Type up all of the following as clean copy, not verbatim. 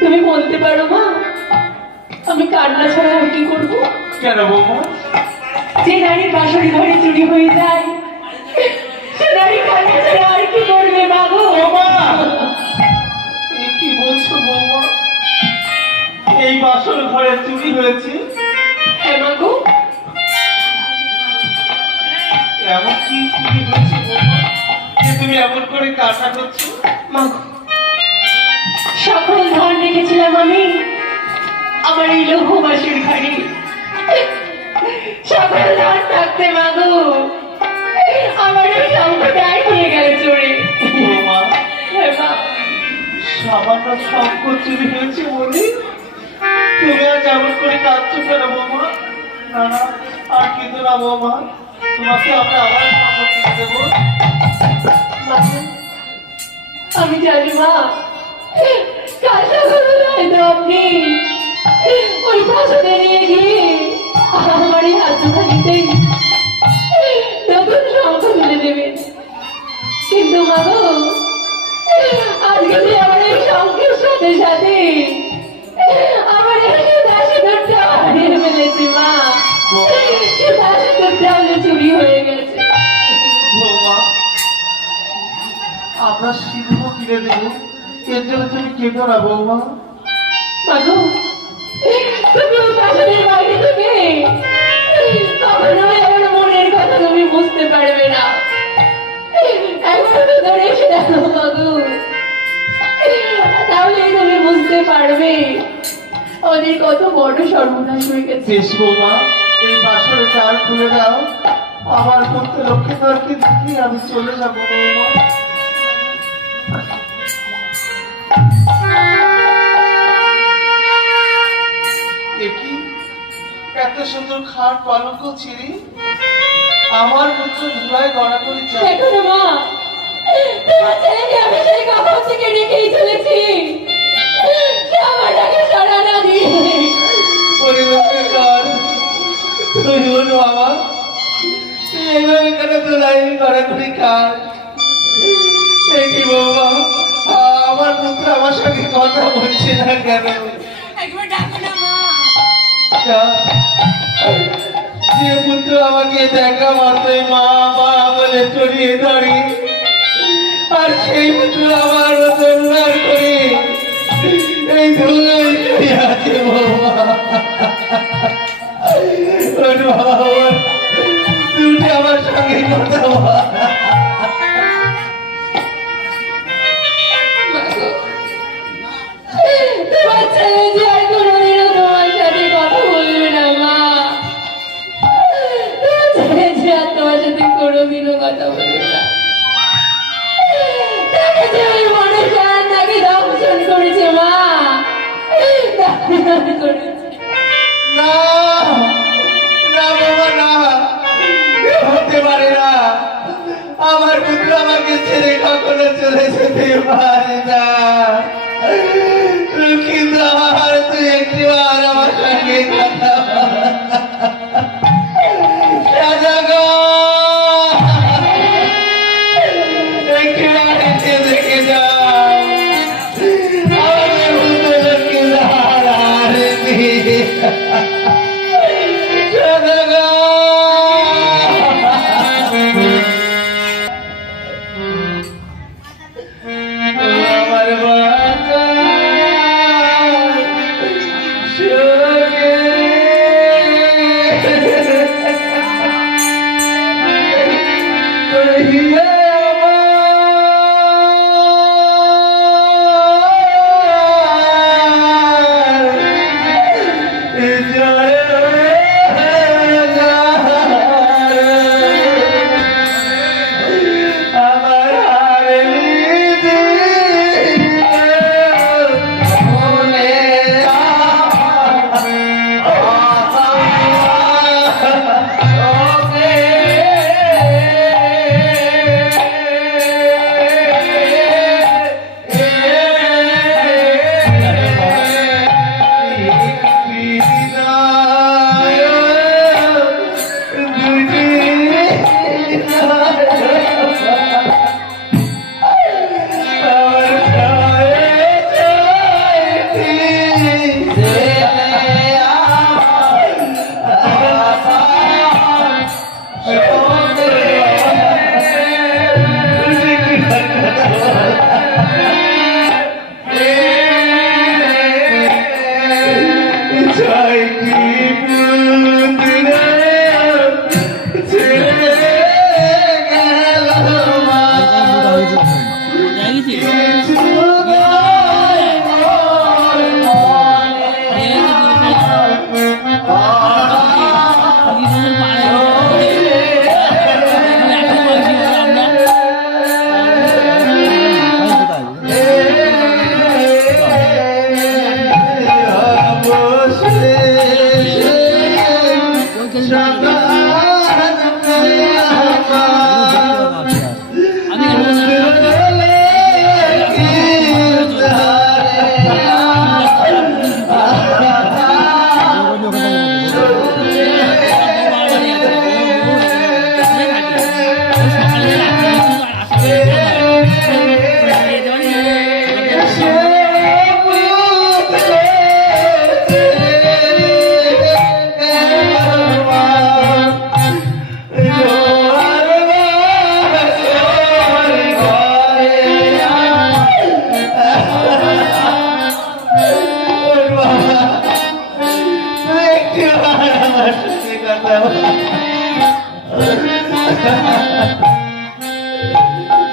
তুমি বলতে পারো মা আমি কান্না ছাড়া আর কি করবো? কেন বৌমা? যে নারীর বাসর ঘরে চুরি হয়ে যায় সে নারী কান্না ছাড়া আর কি করবে বাবু? কি বলছো বৌমা? এই বাসর ঘরে চুরি হয়েছে? হ্যাঁ মাগো। এমন কি চুরি হয়েছে বৌমা যে তুমি এমন করে কান্না করছো? মাগো সকল ধন রেখেছিলাম আমি আমার এই লৌহ বাসর ঘরে, সকল ধন থাকতে মাগো আমার ওই শঙ্খটাই নিয়ে গেল চোরে। বৌমা সামান্য শঙ্খ চুরি হয়েছে বলে তুমি আজ এমন করে কাঁদছো কেন বৌমা? না না আর কিন্তু না বৌমা, তোমাকে আমরা আবার শঙ্খ কিনে দেবো। আমি জানি মা কাল সকালে হয়তো আপনি ওই ভাষণে নিয়ে গিয়ে আমার এই হাতখানিতেই নতুন শঙ্খ তুলে দেবেন, কিন্তু মাগো আজকে যে আমার এই শঙ্খের সাথে সাথে আমার এই সুদাসিদরটা হারিয়ে ফেলেছি মা, সুদাসিদরটা চুরি হয়ে গেছে। বৌমা আমরা সিঁদুরও কিনে দেবো, এর জন্য তুমি কেঁদো না বৌমা। মাগো তুমি ওই ভাষণের বাইরে থেকে কখনো আমার মনের কথা তুমি বুঝতে পারবে না, একবার তো ধরে এসে দেখো মাগো, তাহলে তুমি বুঝতে পারবে ওদের কত বড় সর্বনাশ হয়ে গেছে। বেশ বৌমা এই বাসরে চাল খুলে দাও, আমার পুত্র লক্ষ্মীধরকে দেখি আমি চলে যাবো বৌমা। দেখি এত সুন্দর খাট পালঙ্ক ছিঁড়ি আমার পুত্র ধুলায় গড়া করে যায়। দেখো না মা তোমার ছেলেকে আমি সেই কখন থেকে রেখেই চলেছি, সে আমার ডাকে সাড়া না দিয়ে। ওরে লক্ষ্মীধর তুই হলো আমার এইভাবে কেন ধুলাই গড়া করে খাস? দেখি বৌমা আমার পুত্র আমার সঙ্গে কথা বলছে না কেন? একবার ডাকো না মা। যে পুত্র আমাকে দেখা মাত্রই মা মা বলে চড়িয়ে ধরে, আর সেই পুত্র আমার উদ্ধার করে এই ধুলোয় শুয়ে আছে বৌমা। তুমি আমার সঙ্গে কথা বল। তোমার ছেলে যে আর কোনোদিনও তোমার সাথে কথা বলবে না মা, তোমার ছেলে যে আর তোমার সাথে কোনোদিনও কথা বলবে না, তাকে যে ওই মনে প্রাণ তাকে দংশন করেছে মা, দংশন করেছে। না না বাবা না, হতে পারে না, আমার পুত্র আমাকে ছেড়ে কখনো চলে যেতে পারে না। লক্ষ্মীধর তুই একটিবার আমার সঙ্গে কথা বল। ছয়টি পুত্র ছেড়ে গেল মা।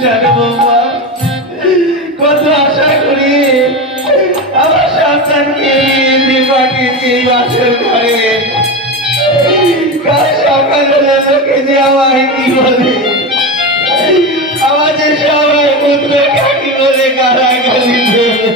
জানো বৌমা, কত আশা করি আমার সন্তানকে পাঠিয়েছি বাসের ঘরে। কাল সকালে লোকে যে আমায় কি বলে, আমাদের সবাই পুত্র কাকি বলে গালাগালি দেবে।